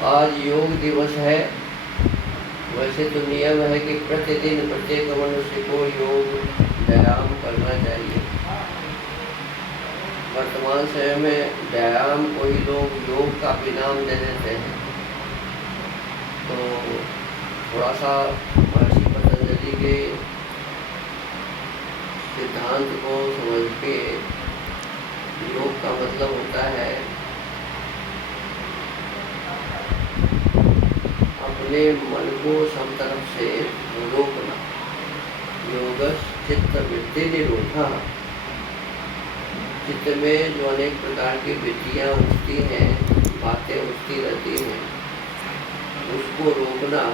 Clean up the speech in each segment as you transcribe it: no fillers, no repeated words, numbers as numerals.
आज योग दिवस है। वैसे तो नियम है कि प्रतिदिन प्रत्येक मनुष्य को योग व्यायाम करना चाहिए। वर्तमान समय में व्यायाम को ही लोग योग का भी नाम दे देते हैं। तो थोड़ा सा महर्षि पतंजलि के सिद्धांत को समझ के, योग का मतलब होता है अपने मन को सब तरफ से रोकना। योगस् चित्त वृत्ति निरोधः। चित्त में जो अनेक प्रकार की वृत्तियाँ उठती हैं, बातें उठती रहती हैं, उसको रोकना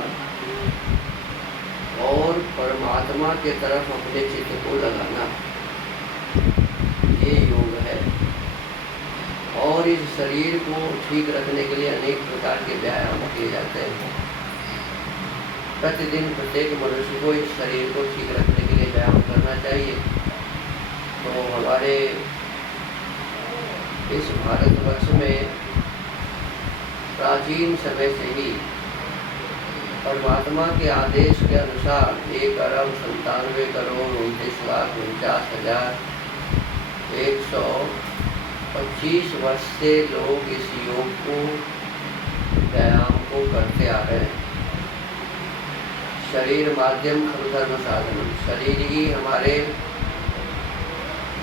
और परमात्मा के तरफ अपने चित्त को लगाना, ये योग है। और इस शरीर को ठीक रखने के लिए अनेक प्रकार के व्यायाम किए जाते हैं। प्रतिदिन प्रत्येक मनुष्य को इस शरीर को ठीक रखने के लिए व्यायाम करना चाहिए। तो हमारे इस भारतवर्ष में प्राचीन समय से ही परमात्मा के आदेश के अनुसार 1,97,29,125 वर्ष से लोग इस योग को, व्यायाम को करते आ रहे हैं। शरीर माध्यम खलु धर्म साधनम। शरीर ही हमारे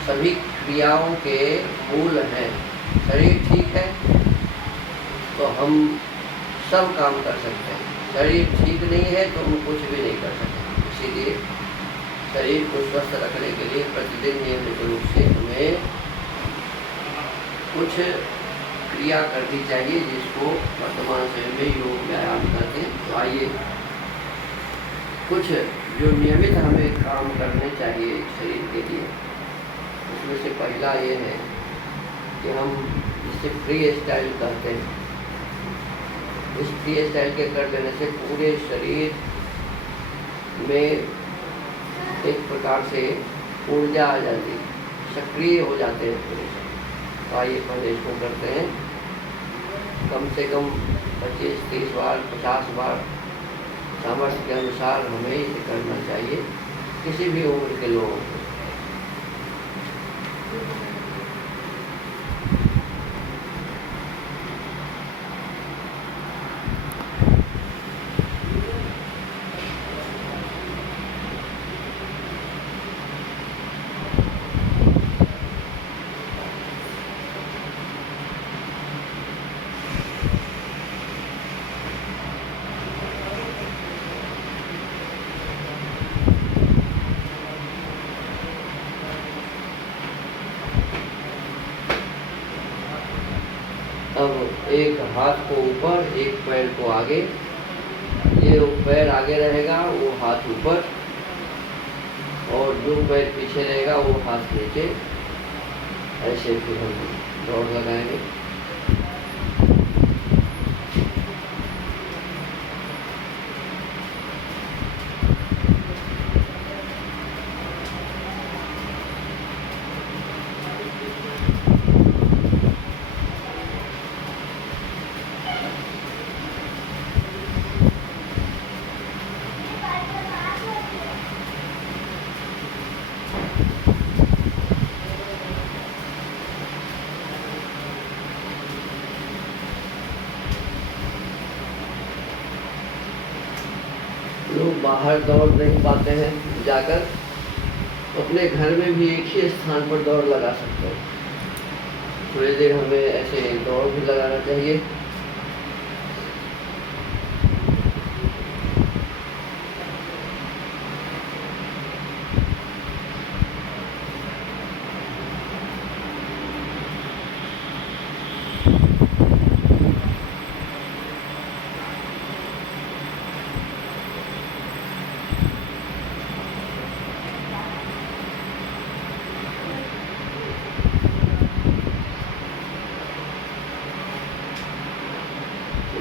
सभी क्रियाओं के मूल हैं। शरीर ठीक है तो हम सब काम कर सकते हैं। शरीर ठीक नहीं है तो हम कुछ भी नहीं कर सकते। इसीलिए शरीर को स्वस्थ रखने के लिए प्रतिदिन नियमित रूप से हमें कुछ क्रिया करनी चाहिए, जिसको वर्तमान समय में योग व्यायाम कहते हैं। तो आइए कुछ जो नियमित हमें काम करने चाहिए शरीर के लिए, उसमें से पहला ये है कि हम जिसे फ्री स्टाइल कहते हैं, इस फ्री स्टाइल के कर देने से पूरे शरीर में एक प्रकार से ऊर्जा आ जाती है, सक्रिय हो जाते हैं पूरे शरीर। तो आइए पहले इसको करते हैं। कम से कम 25-30 बार, 50 बार सामर्थ्य के अनुसार हमें इसे करना चाहिए, किसी भी उम्र के लोगों को। अब एक हाथ को ऊपर, एक पैर को आगे, ये पैर आगे रहेगा, वो हाथ ऊपर, और जो पैर पीछे रहेगा वो हाथ नीचे। ऐसे फिर हम दौड़ लगाएंगे। लोग बाहर दौड़ नहीं पाते हैं जाकर, अपने घर में भी एक ही स्थान पर दौड़ लगा सकते हैं। थोड़ी देर हमें ऐसे दौड़ भी लगाना चाहिए।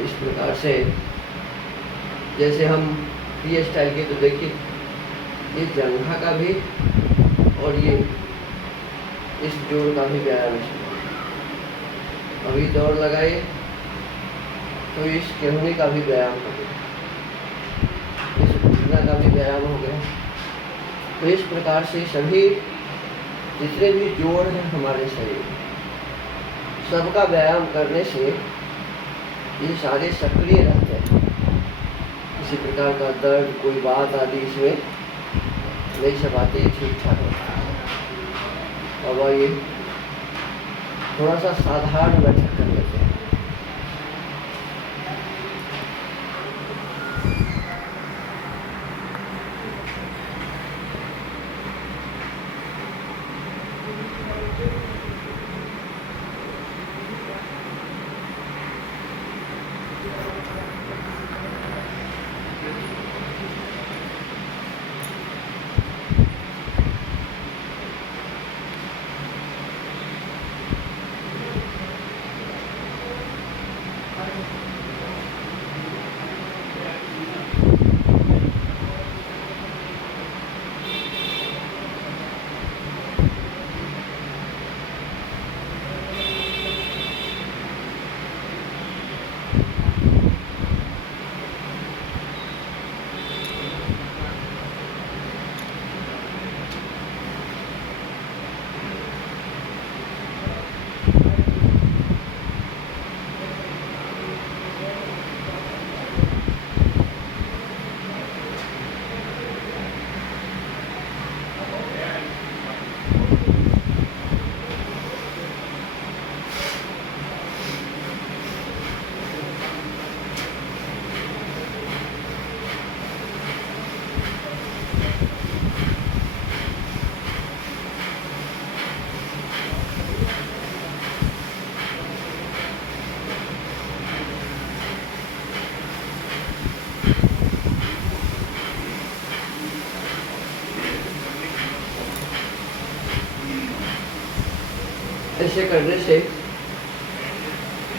इस प्रकार से जैसे हम फ्री स्टाइल के, तो देखिए ये जंघा का भी और ये इस जोड़ का भी व्यायाम है। अभी दौड़ लगाए, तो इस कहने का भी व्यायाम हो गया, इस घुटना का भी व्यायाम हो गया। तो इस प्रकार से सभी जितने भी जोड़ हैं हमारे शरीर, सबका व्यायाम करने से ये सारे सक्रिय रहते हैं। किसी प्रकार का दर्द, कोई बात आदि इसमें नहीं, सब बातें ठीक ठाक होता है। अब आइए थोड़ा सा साधारण बैठक कर लेते हैं। ऐसे करने से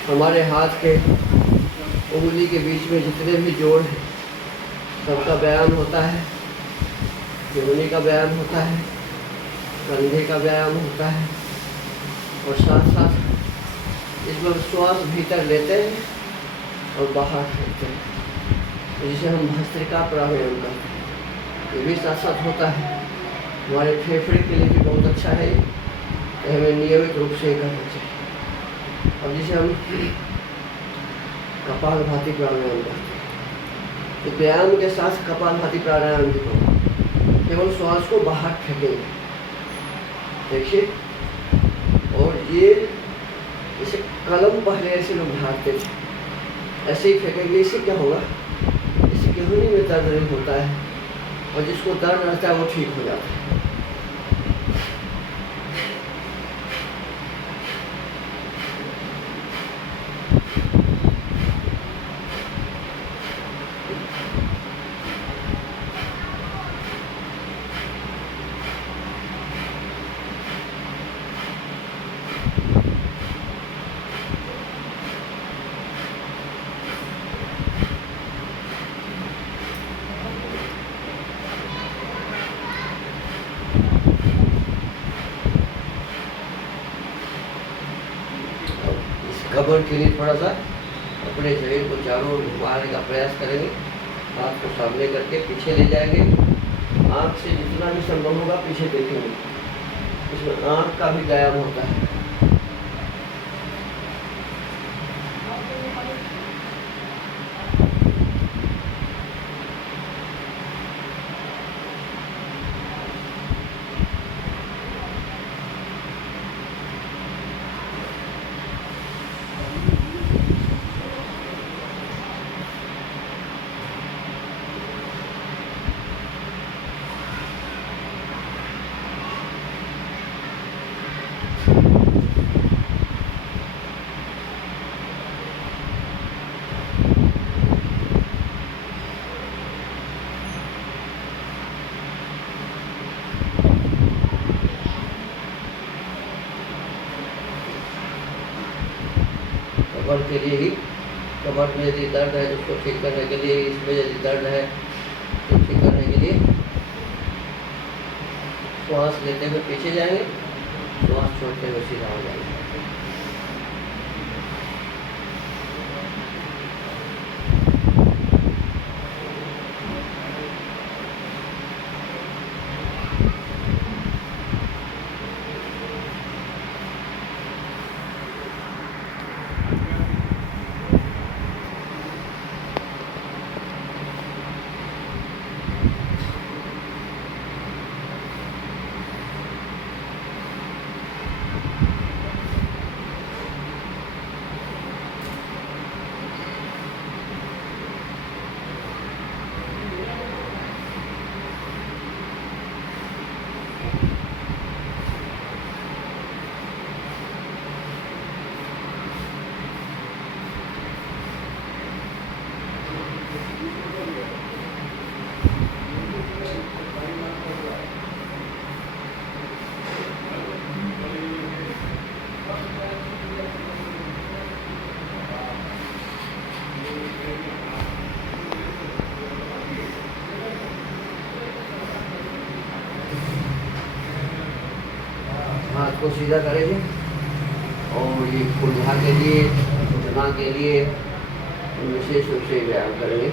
हमारे हाथ के उंगली के बीच में जितने भी जोड़ हैं सबका व्यायाम होता है, जोड़ने का व्यायाम होता है, कंधे का व्यायाम होता है, और साथ साथ इसमें श्वास भीतर लेते हैं और बाहर फेंकते हैं, जिसे हम भस्त्रिका प्राणायाम करते हैं। ये भी साथ साथ होता है, हमारे फेफड़े के लिए भी बहुत अच्छा है, हमें नियमित रूप से करना चाहिए। अब जिसे हम कपालभाति प्राणायाम करते हैं, तो व्यायाम के साथ कपालभाति प्राणायाम भी होगा। केवल श्वास को बाहर फेंकेंगे, देखिए। और ये जैसे कलम पहले ऐसे लोग झाड़ते थे, ऐसे ही फेंकेंगे। इससे क्या होगा, इससे गेहूं में दर्द नहीं होता है, और जिसको दर्द रहता है वो ठीक हो जाता है। कबर के लिए थोड़ा सा अपने शरीर को चारों ओर घुमाने का प्रयास करेंगे। हाथ को सामने करके पीछे ले जाएंगे, आँख से जितना भी संभव होगा पीछे देखेंगे। इसमें आँख का भी व्यायाम होता है। कमर के लिए ही, कमर में यदि दर्द है तो उसको ठीक करने के लिए, इसमें यदि दर्द है तो ठीक करने के लिए श्वास लेते हुए पीछे जाएंगे, श्वास छोड़ते हुए सीधा हो जाएंगे। को सीधा करेंगे और ये कुल्हा के लिए, घुटना के लिए विशेष रूप से व्यायाम करेंगे।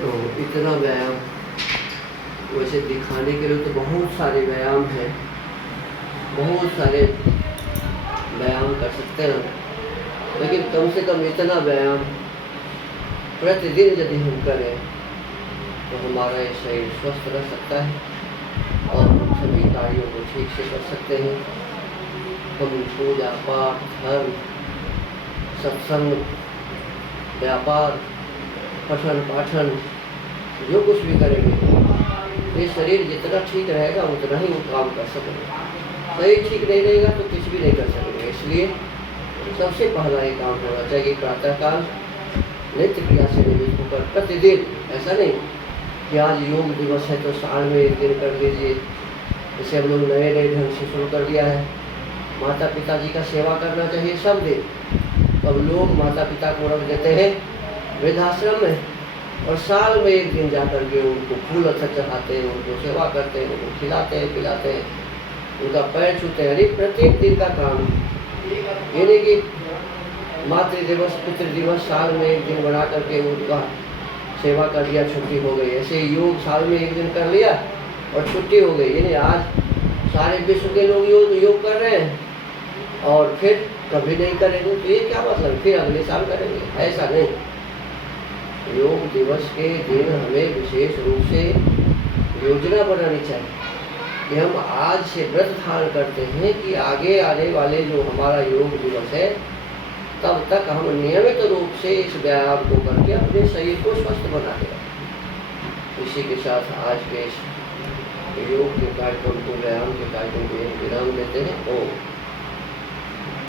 तो इतना व्यायाम, वैसे दिखाने के लिए तो बहुत सारे व्यायाम हैं, बहुत सारे व्यायाम कर सकते हैं, लेकिन कम से कम इतना व्यायाम प्रतिदिन यदि हम करें तो हमारा ये शरीर स्वस्थ रह सकता है और हम सभी कार्यों को ठीक से कर सकते हैं। हम पूजा पाठ, धर्म, सत्संग, व्यापार, पठन पाठन जो कुछ भी करेंगे, ये शरीर जितना ठीक रहेगा उतना ही वो काम कर सकेंगे। शरीर ठीक नहीं रहेगा तो कुछ भी नहीं कर सकेंगे। इसलिए सबसे पहला ये काम होना चाहिए प्रातःकाल नित्य क्रिया से निवृत्त होकर प्रतिदिन, ऐसा नहीं कि आज योग दिवस है तो साल में एक दिन कर लीजिए। जैसे हम लोग नए नए ढंग से शुरू कर दिया है, माता पिता जी का सेवा करना चाहिए सब दिन। अब लोग माता पिता को रख देते हैं वृद्धाश्रम में और साल में एक दिन जाकर के उनको फूल अच्छा चढ़ाते हैं, उनको सेवा करते हैं, उनको खिलाते हैं, पिलाते हैं, उनका पैर छूते हैं। अरे प्रत्येक दिन का काम, ये नहीं कि मातृ दिवस पितृ दिवस साल में एक दिन बना करके उनका सेवा कर दिया, छुट्टी हो गई। ऐसे योग साल में एक दिन कर लिया और छुट्टी हो गई। यानी आज सारे विश्व के लोग योग कर रहे हैं और फिर कभी नहीं करेंगे, तो ये क्या मतलब, फिर अगले साल करेंगे, ऐसा नहीं। योग दिवस के दिन हमें विशेष रूप से योजना बनानी चाहिए कि हम आज से व्रत धारण करते हैं कि आगे आने वाले जो हमारा योग दिवस है तब तक हम नियमित रूप से इस व्यायाम को करके अपने शरीर को स्वस्थ बना देगा। इसी के साथ आज के इस योग के कार्यक्रम को, व्यायाम के कार्यक्रम को विराम देते हैं। ओम।